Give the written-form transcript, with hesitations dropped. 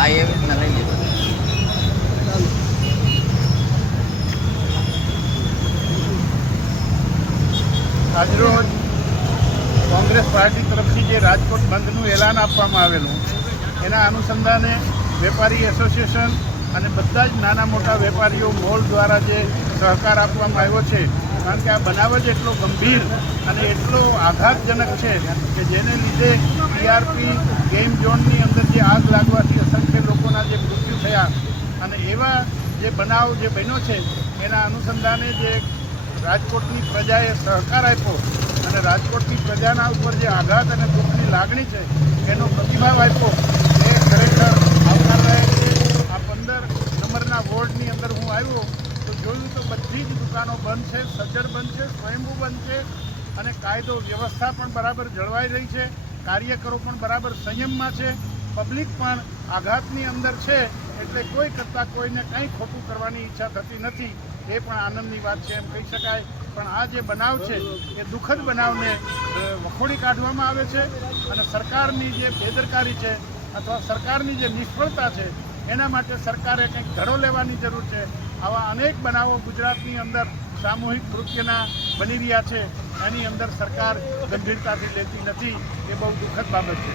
આ એવી રીતના લઈ લીધો. આજરોજ કોંગ્રેસ પાર્ટી તરફથી જે રાજકોટ બંધનું એલાન આપવામાં આવેલું એના અનુસંધાને વેપારી એસોસિએશન અને બધા જ નાના મોટા વેપારીઓ મોલ દ્વારા જે સહકાર આપવામાં આવ્યો છે, કારણ કે આ બનાવ જ એટલો ગંભીર અને એટલો આઘાતજનક છે કે જેને લીધે ટીઆરપી ગેમ ઝોનની અંદર જે આગ લાગવાથી અસંખ્ય લોકોના જે મૃત્યુ થયા અને એવા જે બનાવ જે બન્યો છે એના અનુસંધાને જે રાજકોટની પ્રજાએ સહકાર આપ્યો અને રાજકોટની પ્રજાના ઉપર જે આઘાત અને દુઃખની લાગણી છે એનો પ્રતિભાવ આપ્યો એ ખરેખર આવકારદાયક છે. આ 15 નંબરના વોર્ડની અંદર હું આવ્યો તો જોયું તો બધી જ દુકાનો બંધ છે, સજ્જડ બંધ છે, સ્વયંભૂ બંધ છે અને કાયદો વ્યવસ્થા પણ બરાબર જળવાઈ રહી છે. કાર્યકરો પણ બરાબર સંયમમાં છે. પબ્લિક પણ આઘાતની અંદર છે એટલે કોઈ કરતાં કોઈને કંઈ ખોટું કરવાની ઈચ્છા થતી નથી. એ પણ આનંદની વાત છે એમ કહી શકાય. પણ આ જે બનાવ છે એ દુઃખદ બનાવને વખોડી કાઢવામાં આવે છે અને સરકારની જે બેદરકારી છે અથવા સરકારની જે નિષ્ફળતા છે એના માટે સરકારે કંઈક ધડો લેવાની જરૂર છે. આવા અનેક બનાવો ગુજરાતની અંદર સામૂહિક કૃત્યના બની રહ્યા છે, એની અંદર સરકાર ગંભીરતાથી લેતી નથી. એ બહુ દુઃખદ બાબત છે.